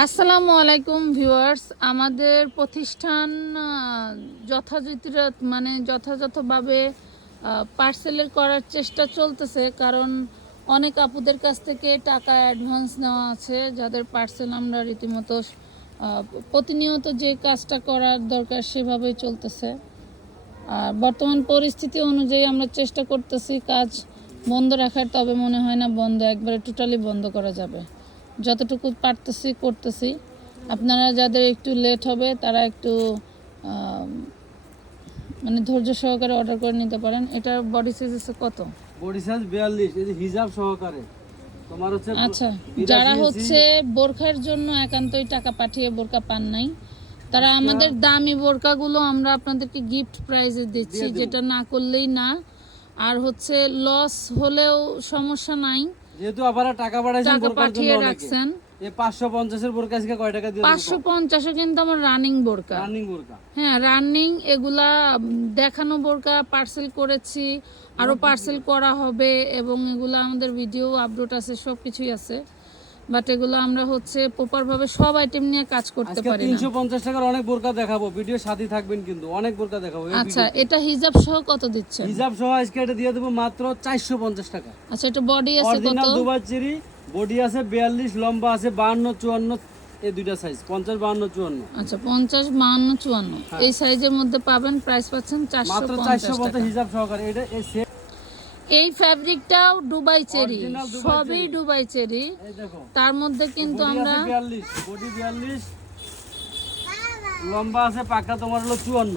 আসসালামু আলাইকুম ভিউয়ার্স। আমাদের প্রতিষ্ঠান যথাযথ মানে যথাযথভাবে পার্সেলের করার চেষ্টা চলতেছে কারণ অনেক আপুদের কাছ থেকে টাকা অ্যাডভান্স নেওয়া আছে যাদের পার্সেল আমরা রীতিমতো প্রতিনিয়ত যে কাজটা করার দরকার সেভাবেই চলতেছে। আর বর্তমান পরিস্থিতি অনুযায়ী আমরা চেষ্টা করতেছি কাজ বন্ধ রাখার, তবে মনে হয় না বন্ধ, একবারে টোটালি বন্ধ করা যাবে। যতটুকু পারতেছি করতেছি। আপনারা যাদের একটু লেট হবে তারা একটু মানে ধৈর্য সহকারে অর্ডার করে নিতে পারেন। এটার বডি সাইজ আছে কত? বডি সাইজ বিয়াল্লিশ হিজাব সহকারে। তোমার হচ্ছে আচ্ছা যারা হচ্ছে বোরখার জন্য একান্তই টাকা পাঠিয়ে বোরকা পান নাই তারা আমাদের দামি বোরকাগুলো আমরা আপনাদেরকে গিফট প্রাইজে দিচ্ছি যেটা না করলেই না। আর হচ্ছে লস হলেও সমস্যা নাই। যেহেতু আপনারা টাকা পাঠাইছেন টাকা পাঠিয়ে রাখছেন। এই পাঁচশো পঞ্চাশের বোরকা আজকে কয় টাকা দিয়ে পাঁচশো পঞ্চাশও কিন্তু আমার রানিং বোরকা। রানিং বোরকা। হ্যাঁ রানিং এগুলা দেখানো বোরকা পার্সেল করেছি আরও পার্সেল করা হবে এবং এগুলা আমাদের ভিডিও আপলোড আছে সবকিছুই আছে। বাট এগুলো আমরা হচ্ছে প্রপার ভাবে সব আইটেম নিয়ে কাজ করতে পারি না। তিনশো পঞ্চাশ টাকার অনেক বোরকা দেখাবো। ভিডিও সাথে থাকবেন কিন্তু। অনেক বোরকা দেখাবো। আচ্ছা এটা হিজাব সহ কত দিচ্ছেন? হিজাব সহ আজকে এটা দিয়ে দেবো মাত্র চারশো পঞ্চাশ টাকা। আচ্ছা এটা বডি আছে কত? অরিজিনাল চেরি বডি আছে বিয়াল্লিশ লম্বা আছে বাহান্ন চুয়ান্ন এই দুইটা সাইজ পঞ্চাশ বাহান্ন চুয়ান্ন। আচ্ছা পঞ্চাশ বাহান্ন চুয়ান্ন। এই সাইজের মধ্যে পাবেন প্রাইস পাচ্ছেন চারশো মাত্র চারশো টাকা। পঞ্চাশ হিসাব সহকারে। এটা এই এই ফ্যাব্রিকটাও দুবাই চেরি সবই। দুবাই চেরি তার মধ্যে কিন্তু আমরা লম্বা আছে পাকা তোমার হলো চুয়ান্ন।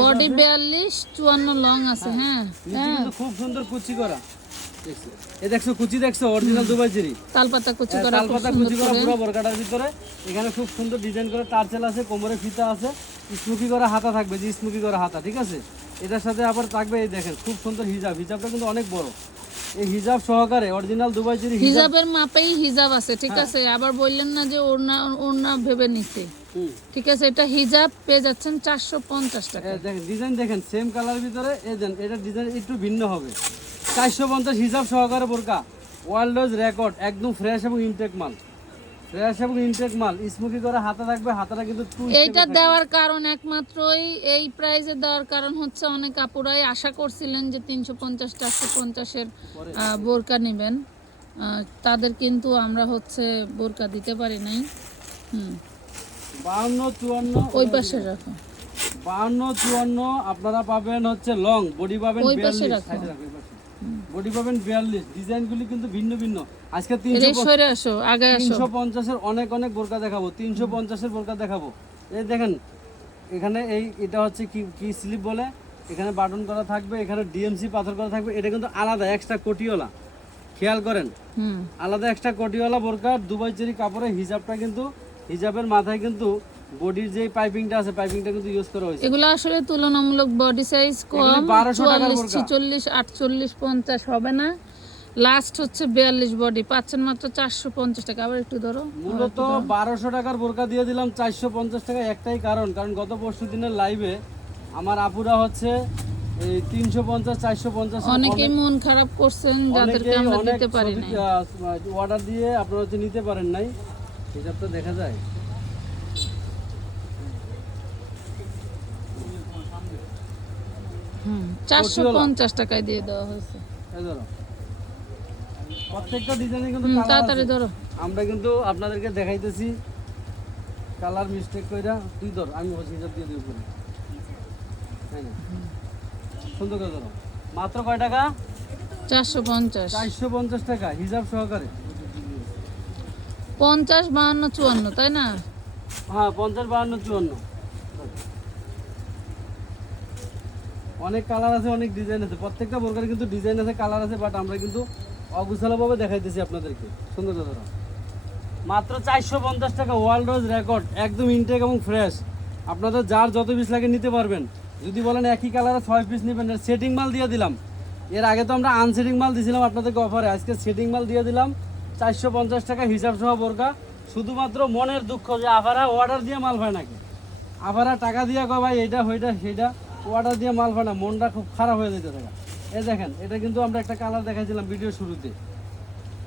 বডি। বিয়াল্লিশ চুয়ান্ন লং আছে হ্যাঁ। কিন্তু খুব সুন্দর কুচি করা। দেখছ এই দেখছ কুচি দেখছ অরিজিনাল দুবাই চেরি তালপাতা কুচি করা তালপাতা কুচি করা পুরো বরকাটার ভিতরে। এখানে খুব সুন্দর ডিজাইন করে টার্চেল আছে কোমরে ফিতা আছে। স্মুকি করা হাতা থাকবে যে স্মুকি করা হাতা ঠিক আছে? এটার সাথে আবার থাকবে এই দেখেন খুব সুন্দর হিজাব। হিজাবটা কিন্তু অনেক বড়। এই হিজাব সহকারে অরিজিনাল দুবাই চেরি হিজাব। হিজাবের মাপেই হিজাব আছে ঠিক আছে? আবার বললেন না যে ওড়না ওড়না ভেবে নিতে। ঠিক আছে এটা হিজাব পেয়ে যাচ্ছেন চারশো পঞ্চাশ টাকা। দেখেন ডিজাইন দেখেন সেম কালার ভিতরে এই দেন এটা ডিজাইন একটু ভিন্ন হবে। চারশো পঞ্চাশ হিসাব সহকারে বোরকা। ওয়ার্ল্ডজ রেকর্ড একদম ফ্রেশ এবং ইনটেক মাল। ইনটেক মাল। স্মুকি করে হাতে থাকবে হাতাটা কিন্তু এইটা দেওয়ার কারণ একমাত্রই এই প্রাইজে দেওয়ার কারণ হচ্ছে অনেক আপুরাই আশা করছিলেন যে তিনশো পঞ্চাশ চারশো পঞ্চাশের বোরকা নেবেন। তাদের কিন্তু আমরা হচ্ছে বোরকা দিতে পারি নাই। হুম। বাহান্ন চুয়ান্ন ওই পাশে রাখো। বাহান্ন চুয়ান্ন আপনারা পাবেন হচ্ছে লং বডি পাবেন ওই পাশে রাখো। বডি পাবেন বিয়াল্লিশ। ডিজাইনগুলি কিন্তু ভিন্ন ভিন্ন। আজকে রে তিনশো সরে আসো আগে আসো। তিনশো পঞ্চাশের অনেক অনেক বোরকা দেখাবো। তিনশো পঞ্চাশের বোরকা দেখাবো। এই দেখেন এখানে এই এটা হচ্ছে কি কি স্লিপ বলে? এখানে বাটন করা থাকবে এখানে ডিএমসি পাথর করা থাকবে। এটা কিন্তু আলাদা এক্সট্রা কোটিওয়ালা। খেয়াল করেন। আলাদা এক্সট্রা কোটিওয়ালা বোরকা। দুবাই চেরি কাপড়ের হিজাবটা কিন্তু হিজাবের মাথায় কিন্তু বডির যে পাইপিংটা আছে পাইপিংটা কিন্তু ইউজ করা হয়েছে। এগুলো আসলে তুলনামূলক বডি সাইজ কম 1200 টাকার চুয়াল্লিশ বোরকা। ছিচল্লিশ আটচল্লিশ পঞ্চাশ হবে না। লাস্ট হচ্ছে বিয়াল্লিশ বডি পাচ্ছেন মাত্র চারশো পঞ্চাশ টাকা। আবার একটু ধরো। মূলত বারোশো টাকার বোরকা দিয়ে দিলাম চারশো পঞ্চাশ টাকা একটাই কারণ। কারণ গত পরশু দিনের লাইভে আমার আপুরা হচ্ছে এই তিনশো পঞ্চাশ চারশো পঞ্চাশ অনেকেই মন খারাপ করছেন যাদেরকে আমরা দিতে পারি অর্ডার দিয়ে আপনারা হচ্ছে নিতে পারেন নাই। হিসাবটা দেখা যায়। চারশো পঞ্চাশ টাকায় দিয়ে দেওয়া হয়েছে। প্রত্যেকটা ডিজাইনে কিন্তু তাড়াতাড়ি ধরো। আমরা কিন্তু আপনাদেরকে দেখাইতেছি। কালার মিস্টেক কইরা তুই ধর আমি হিসাব দিয়ে দিব পুরো তাই না? সুন্দর করে ধরো। মাত্র কয় টাকা? চারশো পঞ্চাশ। চারশো পঞ্চাশ টাকা হিসাব সহকারে। পঞ্চাশ বাহান্ন চুয়ান্ন তাই না? হ্যাঁ পঞ্চাশ বাহান্ন চুয়ান্ন। অনেক কালার আছে, অনেক ডিজাইন আছে। প্রত্যেকটা বোরকার কিন্তু ডিজাইন আছে কালার আছে বাট আমরা কিন্তু অগুছালোভাবে দেখাইতেছি আপনাদেরকে। সুন্দর ধরো। মাত্র চারশো পঞ্চাশ টাকা ওয়ার্ল্ড রোজ রেকর্ড, একদম ইনটেক এবং ফ্রেশ আপনাদের যার যত পিস লাগে নিতে পারবেন। যদি বলেন একই কালারে ছয় পিস নেবেন সেটিং মাল দিয়ে দিলাম। এর আগে তো আমরা আনসেটিং মাল দিয়েছিলাম আপনাদেরকে অফারে আজকে সেটিং মাল দিয়ে দিলাম। চারশো পঞ্চাশ টাকা হিসাব সহ বোরকা শুধুমাত্র মনের দুঃখ যে আফারা অর্ডার দিয়ে মাল হয় নাকি? আফারা টাকা দিয়ে কয় ভাই, এইটা, ওইটা, সেইটা। অর্ডার দিয়ে মাল হয় না মনটা খুব খারাপ হয়ে যেতে থাকে। এই দেখেন এটা কিন্তু আমরা একটা কালার দেখাইছিলাম ভিডিও শুরুতে।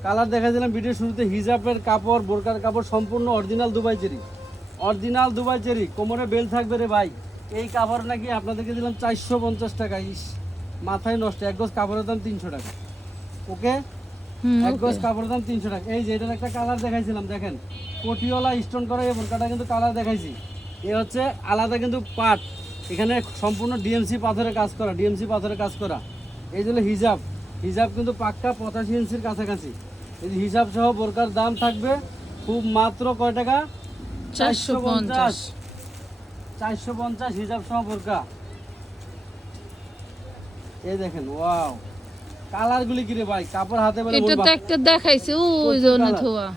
কালার দেখা দিলাম ভিডিও শুরুতে হিজাবের কাপড় বোরকার কাপড় সম্পূর্ণ original Dubai cherry. Original Dubai cherry কোমরে বেল থাকবে রে ভাই। এই কাপড় নাকি আপনাদেরকে দিলাম চারশো পঞ্চাশ টাকা ইস মাথায় নষ্ট। এক গজ কাপড়ের দাম তিনশো টাকা। ওকে? এক গজ কাপড়ের দাম তিনশো টাকা। এই যে এটার একটা কালার দেখাইছিলাম দেখেন। কোটিওয়ালা স্টোন করা এই বোরকাটা কিন্তু কালার দেখাইছি। এ হচ্ছে আলাদা কিন্তু পাট এখানে সম্পূর্ণ ডিএমসি পাথরের কাজ করা ডিএমসি পাথরের কাজ করা। এই যে হলো হিজাব হিজাব কিন্তু পাক্কা পঁচাশি ইঞ্চির কাছাকাছি। এই যে হিসাব সহ বোরকার দাম থাকবে খুব মাত্র কয় টাকা? চারশো পঞ্চাশ। চারশো পঞ্চাশ হিসাব সহ বোরকা। এই দেখেন ওয়াও। কালার গুলি কিরে ভাই? কাপড় হাতে বলে এটা তো একটা দেখাইছে ওই জন্য? থোয়া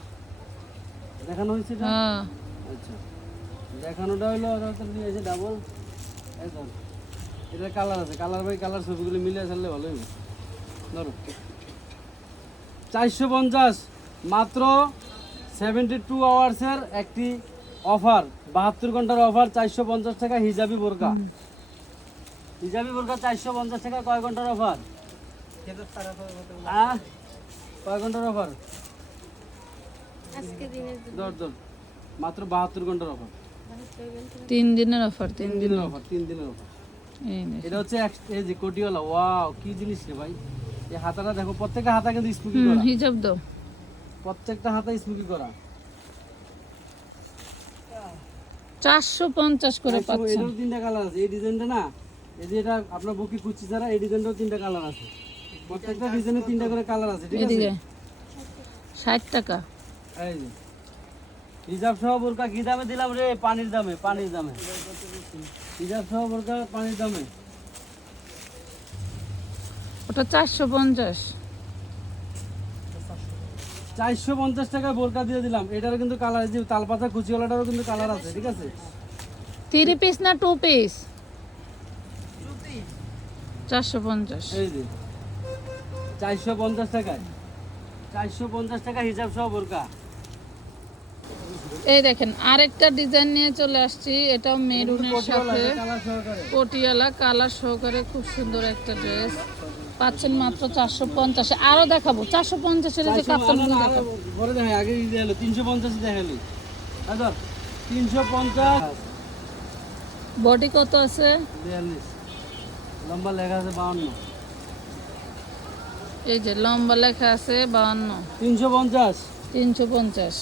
দেখানো হয়েছে হ্যাঁ। আচ্ছা। দেখানোটা হলো তো নিয়ে এসে ডাবল এটা কালার আছে কালার বাই কালার ছবিগুলো মিলে আসলে ভালো হইব। ধরো। চারশো পঞ্চাশ মাত্র সেভেন্টি টু আওয়ার্সের একটি অফার বাহাত্তর ঘণ্টার অফার চারশো পঞ্চাশ টাকা হিজাবি বোরকা। হিজাবি বোরকা চারশো পঞ্চাশ টাকা কয় ঘণ্টার অফার? কয় ঘণ্টার অফার মাত্র বাহাত্তর ঘণ্টার অফার তিন দিনের অফার তিন দিনের অফার তিন দিনের অফার এটা হচ্ছে এই যে কোটিওয়ালা ওয়াও কি জিনিস রে ভাই। এই হাতাটা দেখো প্রত্যেকটা হাতা কিন্তু স্মুকি করা। হিজাব দাও। প্রত্যেকটা হাতা স্মুকি করা। চারশো পঞ্চাশ করে পাচ্ছেন। এটারও তিনটা কালার আছে। এই ডিজাইনটা না এই যে এটা আপনার বুকি কুচি ছাড়া এই ডিজাইনটাও তিনটা কালার আছে। প্রত্যেকটা ডিজাইনে তিনটা করে কালার আছে ঠিক আছে? ষাট টাকা। এই যে। হিজাব সহ বোরকা কি দামে দিলাম রে? পানির দামে পানির দামে। হিজাব সহ বোরকা পানির দামে। ওটা চারশো পঞ্চাশ। চারশো পঞ্চাশ টাকা বোরকা দিয়ে দিলাম। এটারও কিন্তু কালার যে তালপাতা কুচিওয়ালাটারও কিন্তু কালার আছে ঠিক আছে? থ্রি পিস না টু পিস চারশো পঞ্চাশ। এই যে চারশো পঞ্চাশ টাকায়। চারশো পঞ্চাশ টাকা হিসাব সহ বোরকা। এই দেখেন আরেকটা ডিজাইন নিয়ে চলে আসছি। এটাও মেরুনের সাথে। পটিয়ালা কালার সহকারে খুব সুন্দর একটা ড্রেস পাচ্ছেন মাত্র চারশো পঞ্চাশে। আরও দেখাবো চারশো পঞ্চাশের যে কাপড়গুলো দেখাবো আগে তিনশো পঞ্চাশ দেখালি। তিনশো পঞ্চাশ। বডি কত আছে? লম্বা লেখা আছে বাউন্ন। এই যে লম্বা লেখা আছে বাউন্ন। তিনশো পঞ্চাশ। তিনশো পঞ্চাশ।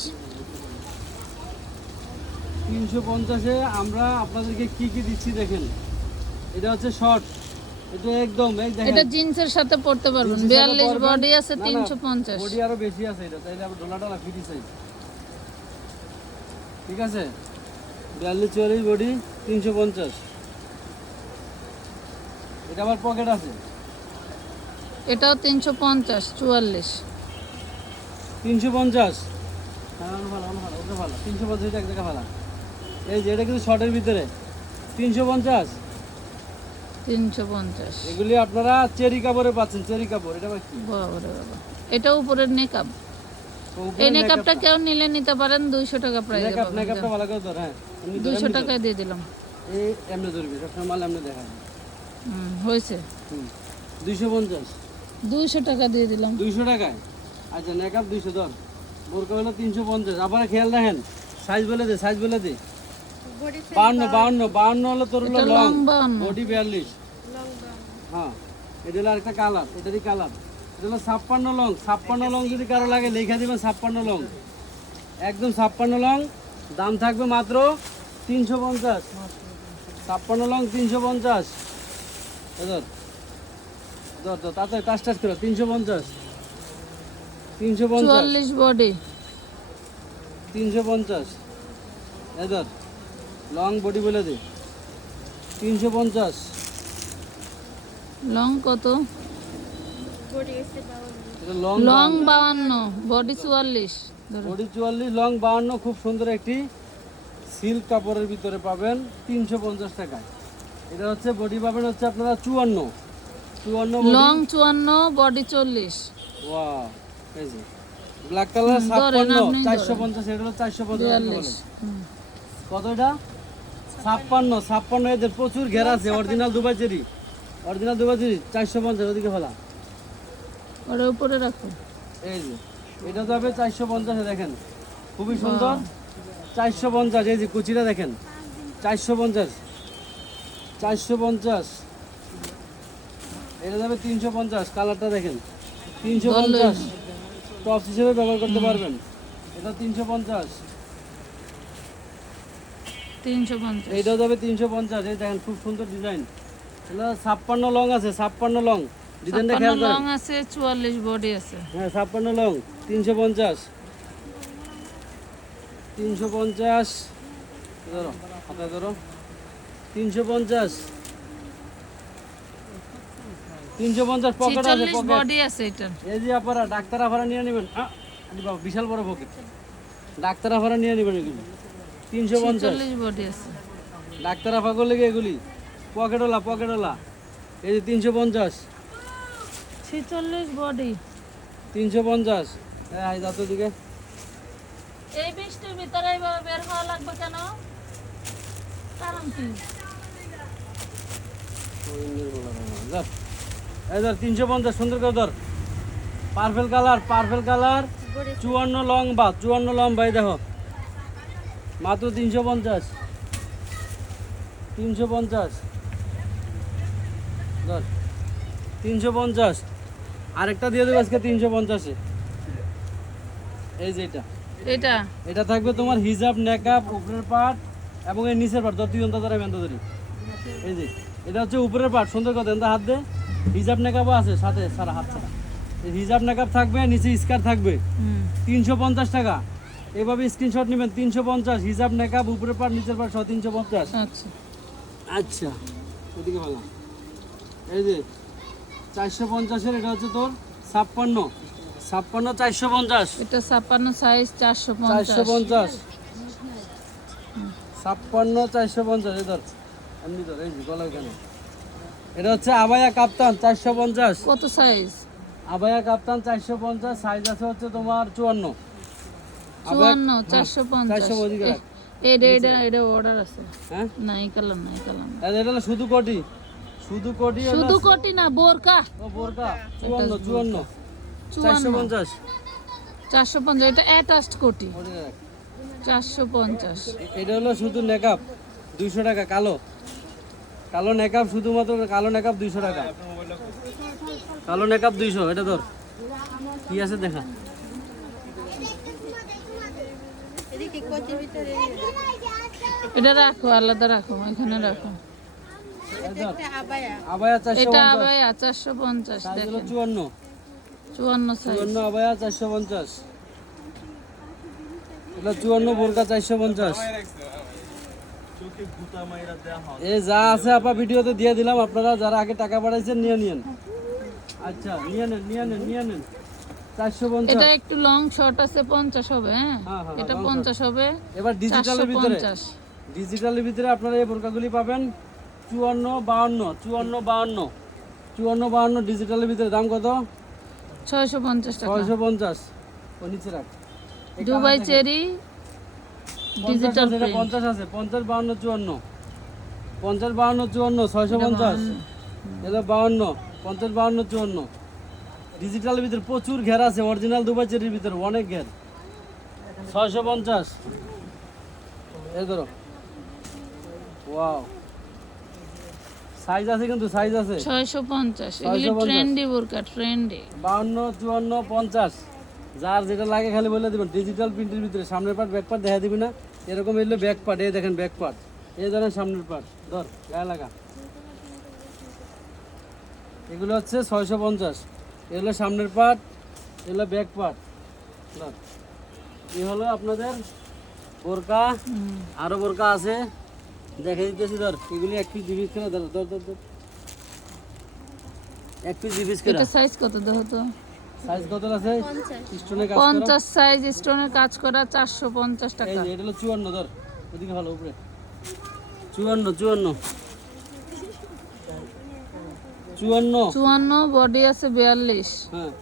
তিনশো পঞ্চাশে আমরা আপনাদেরকে কি কি দিচ্ছি দেখেন। এটা হচ্ছে শর্ট এটা একদম এই দেখেন। এটা জিন্সের সাথে পড়তে পারবেন। জিন্সের সাথে বিয়াল্লিশ পরবেন। বডি আছে না, না, তিনশো পঞ্চাশ। বডি আরও বেশি আছে এটা তাইলে আবার ডোলা ডোলা ফিটি সাইজ ঠিক আছে? বিয়াল্লিশ চল্লিশ বডি তিনশো পঞ্চাশ। এটা আবার পকেট আছে। এটাও তিনশো পঞ্চাশ চুয়াল্লিশ। তিনশো পঞ্চাশ। হ্যাঁ ভালো ভালো ভালো ওটা ভালো। তিনশো পঞ্চাশ এক জায়গা ভালো। এই যে এটা কিন্তু শর্টের ভিতরে। তিনশো পঞ্চাশ। তিনশো পঞ্চাশ। এগুলি আপনারা চেরি কাপড়ে পাচ্ছেন। চেরি কাপড় এটা কি? বাবারে বাবা। এটা উপরের নেকআপ। উপরে এই নেকআপটা কেউ নিলে নিতে পারেন দুইশো টাকা প্রাইস মেকআপ মেকআপটা ভালো করে ধর হ্যাঁ। দুইশো টাকায় দিয়ে দিলাম। এই এমনি ধরবি সবসময় মাল এমনি দেখা হুম, হয়েছে। দুইশো পঞ্চাশ। দুইশো টাকা দিয়ে দিলাম। দুইশো টাকায়? আচ্ছা মেকআপ দুইশো ধর। বোরকা হলো তিনশো পঞ্চাশ। আবার খেয়াল রাখেন সাইজ বলে দে সাইজ বলে দে। বাউন্ন বাউন্ন বাউন্ন হলো তোর হলো লং। লং বডি বিয়াল্লিশ। হ্যাঁ এটা হলো আরেকটা কালার এটারই কালার। এটা হলো ছাপ্পান্ন লং ছাপ্পান্ন লং যদি কারও লাগে লেখা দিবেন ছাপ্পান্ন লং। একদম ছাপ্পান্ন লং দাম থাকবে মাত্র তিনশো পঞ্চাশ। ছাপ্পান্ন লং তিনশো পঞ্চাশ। ধর টাচ টাচ করো তিনশো পঞ্চাশ। তিনশো পঞ্চাশ। বডি। তিনশো পঞ্চাশ। এ ধর লং বডি বলে দে। তিনশো পঞ্চাশ। লং কত? এটা লং লং বাউন্ন বডি চুয়াল্লিশ। বডি চুয়াল্লিশ লং বাহান্ন খুব সুন্দর একটি সিল্ক কাপড়ের ভিতরে পাবেন তিনশো পঞ্চাশ টাকায়। এটা হচ্ছে বডি পাবেন হচ্ছে আপনারা চুয়ান্ন। চুয়ান্ন লং চুয়ান্ন বডি চল্লিশ। ওয়া এই যে। ব্ল্যাক কালার ছাপ্পান্ন চারশো পঞ্চাশ এটা হলো চারশো পঞ্চাশ কত এটা? ছাপ্পান্ন ছাপ্পান্ন এদের প্রচুর ঘেরা আছে original Dubai cherry. Original Dubai cherry চারশো পঞ্চাশ ওদিকে ফেলা। ওর উপরে রাখো। এই যে এটা যাবে চারশো পঞ্চাশে দেখেন। খুবই সুন্দর। চারশো পঞ্চাশ এই যে কুচিটা দেখেন। চারশো পঞ্চাশ চারশো পঞ্চাশ। এটা যাবে তিনশো পঞ্চাশ কালারটা দেখেন। তিনশো পঞ্চাশ। টপস হিসেবে ব্যবহার করতে পারবেন। এটা তিনশো পঞ্চাশ। তিনশো পঞ্চাশ। এইটাও যাবে তিনশো পঞ্চাশ এই দেখেন খুব সুন্দর ডিজাইন এটা ছাপ্পান্ন লং আছে ছাপ্পান্ন লং। ডিজাইনটা খেয়াল করেন। লং আছে চুয়াল্লিশ বডি আছে। হ্যাঁ ছাপ্পান্ন লং তিনশো পঞ্চাশ। তিনশো পঞ্চাশ ধরো হাতে ধরো। তিনশো পঞ্চাশ। তিনশো পঞ্চাশ পকেট আছে পকেট বডি আছে এটা। এই যে আপনারা ডাক্তার আফারা নিয়ে নেবেন আহ, আরে বাবা বিশাল বড় পকেট ডাক্তার আফারা নিয়ে নেবেন এগুলি। তিনশো পঞ্চাশ। বডি আছে। ডাক্তার আফা করলে কি এগুলি? পকেটওয়ালা পকেটওয়ালা। এই যে তিনশো পঞ্চাশ। ছিচল্লিশ বডি। তিনশো পঞ্চাশ। হ্যাঁ যাত দিকে এই বৃষ্টির ভিতরে বের হওয়া লাগবে কেন? কারণ কি? ধর। তিনশো পঞ্চাশ সুন্দর করে ধর। পার্পেল কালার পার্পেল কালার চুয়ান্ন লং বা চুয়ান্ন লং ভাই দেখো। মাত্র তিনশো পঞ্চাশ। তিনশো পঞ্চাশ। ধর তিনশো পঞ্চাশ। আরেকটা দিয়ে দেবো আজকে তিনশো পঞ্চাশে। এই যে এটা। এটা? এটা থাকবে তোমার হিজাব নেকআপ উপরের পাট এবং এই নিচের পাট তুই অন্তর ধরে বেন্ত ধরি। এই যে এটা হচ্ছে উপরের পাট সুন্দর কথা এনতা হাত দে। হিজাব নেকআপও আছে সাথে সারা হাত ছাড়া। হিজাব নেকআপ থাকবে নিচে স্কার থাকবে। তিনশো পঞ্চাশ টাকা। এভাবে স্ক্রিনশট নেবেন তিনশো পঞ্চাশ হিজাব নেকআপ উপরের পাট নিচের পাট সহ তিনশো পঞ্চাশ। আচ্ছা। আচ্ছা এদিকে ভালো। এই যে চারশো পঞ্চাশের এটা হচ্ছে তোর ছাপ্পান্ন। ছাপ্পান্ন চারশো পঞ্চাশ। এটা ছাপ্পান্ন সাইজ চারশো চারশো পঞ্চাশ। ছাপ্পান্ন চারশো পঞ্চাশ এই ধর। এমনি ধর এই গলা কেন এটা হচ্ছে আবায়া কাপ্তান চারশো পঞ্চাশ। কত সাইজ আবায়া কাপ্তান চারশো পঞ্চাশ। সাইজ আছে হচ্ছে তোমার চুয়ান্ন। চুয়ান্ন চারশো পঞ্চাশ। চারশো এটা এটা এটা অর্ডার আছে। হ্যাঁ? নাই কালার নাই কালার আর এটা হলো শুধু কোটি। শুধু কোটি শুধু কোটি না বোরকা। ও বোরকা। চুয়ান্ন চুয়ান্ন। চারশো পঞ্চাশ। চারশো পঞ্চাশ এটা অ্যাটাচড কোটি। চারশো পঞ্চাশ। এটা হলো শুধু নেকআপ দুইশো টাকা কালো। কালো নেকআপ শুধুমাত্র কালো দুইশো টাকা। কালো নেকআপ দুইশো এটা ধর। কি আছে দেখা। এটা রাখো আলাদা রাখো এখানে রাখো। ধর। আবায়া চারশো পঞ্চাশ চুয়ান্ন। চুয়ান্ন চুয়ান্ন আবায়া চারশো পঞ্চাশ। এটা চুয়ান্ন বোরকা চারশো পঞ্চাশ। এ যা আছে আপা ভিডিওতে দিয়ে দিলাম। আপনারা যারা আগে টাকা পাঠাইছেন নিয়ে নিয়েন। আচ্ছা নিয়ে নেন নিয়ে নেন নিয়ে নেন। এটা একটু লং শর্ট আছে পঞ্চাশ হবে হ্যাঁ? হ্যাঁ, হ্যাঁ, এটা long পঞ্চাশ হবে এবার ডিজিটালের ভিতরে। পঞ্চাশ। ডিজিটালের ভিতরে আপনারা এই বোরকাগুলি পাবেন চুয়ান্ন বাউন্ন চুয়ান্ন বাউন্ন চুয়ান্ন বাউন্ন ডিজিটালের ভিতরে। দাম কত? পঞ্চাশ টাকা। পঞ্চাশ। ও নিচে রাখ। দুবাই চেরি ডিজিটাল এটা পঞ্চাশ আছে। পঞ্চাশ পঞ্চাশ পঞ্চাশ। এটা পঞ্চাশ ডিজিটালের ভিতরে প্রচুর ঘের আছে অরিজিনাল দুবাই চেরির ভিতরে অনেক ঘের। ছয়শো পঞ্চাশ। এই ধরো। ওয়াও সাইজ আছে কিন্তু সাইজ আছে। ছয়শো পঞ্চাশ। এগুলি 650 ট্রেন্ডি বোরকা ট্রেন্ডি বাউন্ন চুয়ান্ন পঞ্চাশ। যার যেটা লাগে খালি বলে দেবেন। ডিজিটাল প্রিন্টের ভিতরে সামনের পার্ট ব্যাক পার্ট দেখা দিবি না। এরকম এলো ব্যাক পার্ট এই দেখেন ব্যাক পার্ট এই ধরেন সামনের পার্ট ধর গায়ে লাগা। এগুলো হচ্ছে ছয়শো পঞ্চাশ। এগুলো সামনের পার্ট এগুলো ব্যাক পার্ট এই হলো আপনাদের বোরকা। আরও বোরকা আছে। দেখে দিতেছি ধর এগুলি এক পিস দিবিস করে ধর ধর ধর এক পিস দিবিস করে। এটা সাইজ কত দেখো তো? সাইজ কত আছে? স্টোনে কাজ করা। পঞ্চাশ সাইজ স্টোনের কাজ করা চারশো পঞ্চাশ এই টাকা। যে এটা হলো চুয়ান্ন ধর ওদিকে ভালো উপরে। চুয়ান্ন চুয়ান্ন। চুয়ান্ন? চুয়ান্ন বডি আছে বিয়াল্লিশ। হ্যাঁ।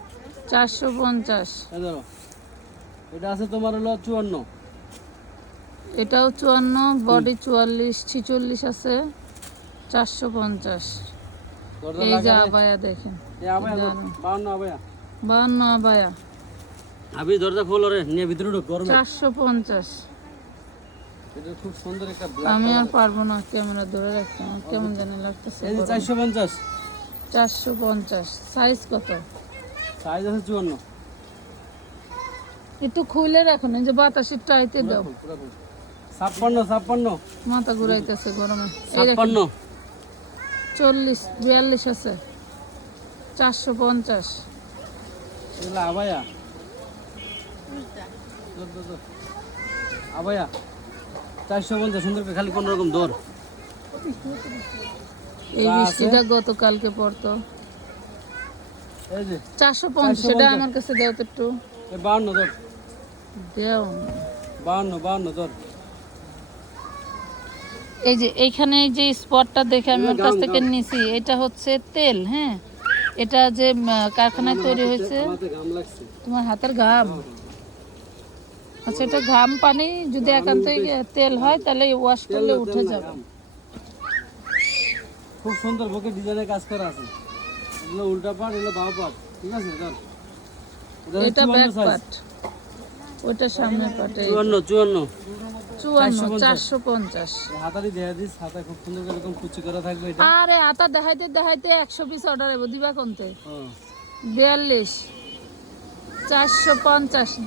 চারশো পঞ্চাশ। এই ধরো। এটা আছে তোমার হলো চুয়ান্ন। এটাও চুয়ান্ন বডি চুয়াল্লিশ ছিচল্লিশ আছে চারশো পঞ্চাশ। এই যে আবায়া দেখেন। বাহান্ন আবায়া আবি দরজা খোলো রে নিয়ে ভিতরে ঢুক গরমে। চারশো পঞ্চাশ। এটা খুব সুন্দর একটা ব্ল্যাক আমি আর পারব না ক্যামেরা ধরে রাখতে আমার কেমন জানি লাগতেছে এই যে চারশো পঞ্চাশ। সাইজ কত? সাইজ আছে চুয়ান্ন। একটু খুলে রাখুন এই যে বাতাসের টাইতে দাও। ছাপ্পান্ন ছাপ্পান্ন। মাথা ঘুরাইতেছে গরমে। ছাপ্পান্ন। চল্লিশ বিয়াল্লিশ আছে। চারশো পঞ্চাশ। আবায়া। আবায়া। চারশো পঞ্চাশ সুন্দর খালি কোন রকম দর। এই বৃষ্টিটা গতকালকে পড়তো। চারশো পঞ্চাশ এটা আমার কাছে দেও তো একটু। বাহান্ন দর দেও বাহান্ন বাহান্ন দর এই যে এইখানে এই যে স্পটটা দেখে আমি ওর কাছ থেকে নিছি এটা হচ্ছে তেল হ্যাঁ? এটা যে কারখানায় তৈরি হয়েছে। তোমার হাতের ঘাম। আচ্ছা এটা ঘাম পানি যদি একান্তই তেল হয় তাহলে ওয়াশ করলে উঠে যাবে। খুব সুন্দর বুকে ডিজাইনের কাজ করা আছে। এগুলো উল্টা পাট এগুলো বাউ পাট ঠিক আছে? ধর। এটা ব্যাক পার্ট ওটা সামনে হাতারি দেয়া দিস হাতা খুব সুন্দর করে এরকম কুচি করা থাকবে এটা। আরে আতা দেখাইতে দেখাইতে একশো পিস অর্ডার হব দিবা কোনতে?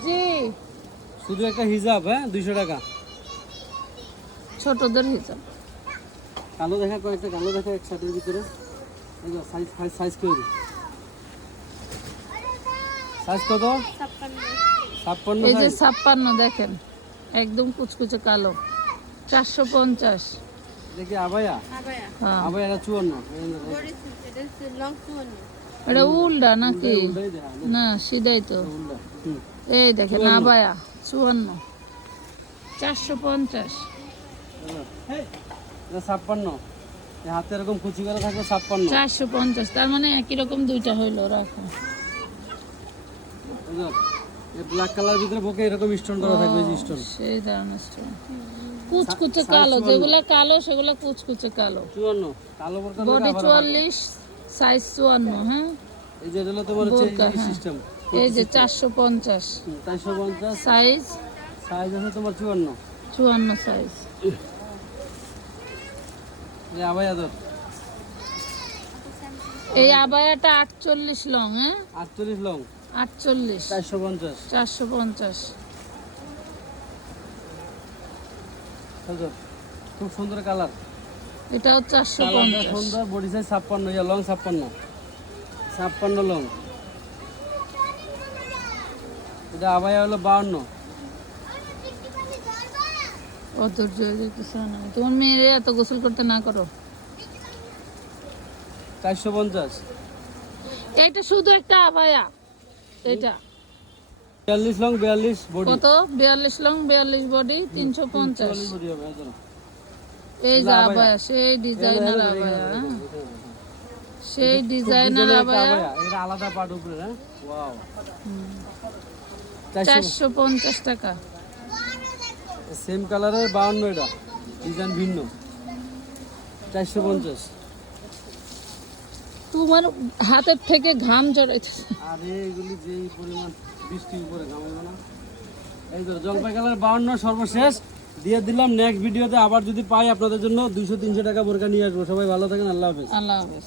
জি। শুধু একটা হিজাব হ্যাঁ? দুইশো টাকা। ছোটদের হিসাব কালো দেখা কয়েকটা কালো দেখা এক শার্টের ভিতরে। সাইজ সাইজ সাইজ করে দিই। সাইজ কত? ছাপ্পান্ন। এই যে? ছাপ্পান্ন দেখেন। একদম কুচকুচে কালো। চারশো পঞ্চাশ। দেখি আবায়া। হ্যাঁ। আবায়া এটা চুয়ান্ন। এটা উল্টা নাকি? না সিধাই তো। এই দেখেন আবায়া চুয়ান্ন। চারশো পঞ্চাশ। এটা ছাপ্পান্ন। হাতে এরকম কুচি করা থাকবে ছাপ্পান্ন। চারশো পঞ্চাশ তার মানে একই রকম দুইটা হইল রাখো। ব্ল্যাক কালার ভিতরে বুকে এরকম স্টোন করা থাকবে এই স্টোন সেই ধরনের stone। কুচকুচে কালো যেগুলা কালো সেগুলা কুচকুচে কালো। চুয়ান্ন। কালো বোরকা বডি চুয়াল্লিশ সাইজ চুয়ান্ন হ্যাঁ? এই যে এটা হলো তোমার হচ্ছে হ্যাঁ। সিস্টেম এই যে চারশো পঞ্চাশ। চারশো পঞ্চাশ। সাইজ? সাইজ আছে তোমার চুয়ান্ন। চুয়ান্ন সাইজ। এই আবায়াটা আটচল্লিশ লং হ্যাঁ? আটচল্লিশ লং। আটচল্লিশ। চারশো পঞ্চাশ। চারশো পঞ্চাশ। খুব সুন্দর কালার। এটাও চারশো পঞ্চাশ। সুন্দর বডি সাইজ ছাপ্পান্ন লং ছাপ্পান্ন। ছাপ্পান্ন লং। এটা আবাই হলো বাউন্ন। অধৈর্য হয়ে না। তোমার মেয়েরে এত গোসল করতে না করো। চারশো পঞ্চাশ। এটা শুধু একটা আবায়া। এটা বিয়াল্লিশ লং বিয়াল্লিশ বডি। কত? বিয়াল্লিশ লং বিয়াল্লিশ বডি তিনশো পঞ্চাশ। এই যে আবায়া। সেই ডিজাইনার আবায়া হ্যাঁ। সেই ডিজাইনার ডিজাইনের একটা আবায়া। আবায়া, এটা আলাদা পাট উপরে হ্যাঁ? ওয়াও। টাকা। সেম কালারের বাউন্ন এটা ডিজাইন ভিন্ন। চারশো পঞ্চাশ। তোমার হাতের থেকে ঘাম জড়াইতেছে আরে এগুলি যে পরিমাণ বৃষ্টির উপরে ঘামাবে না। এই ধরো জলপাই কালার বাউন্ন সর্বশেষ। দিয়ে দিলাম নেক্সট ভিডিওতে আবার যদি পাই আপনাদের জন্য দুইশো তিনশো টাকা বোরকা নিয়ে আসব। সবাই ভালো থাকেন আল্লাহ হাফেজ। আল্লাহ হাফেজ।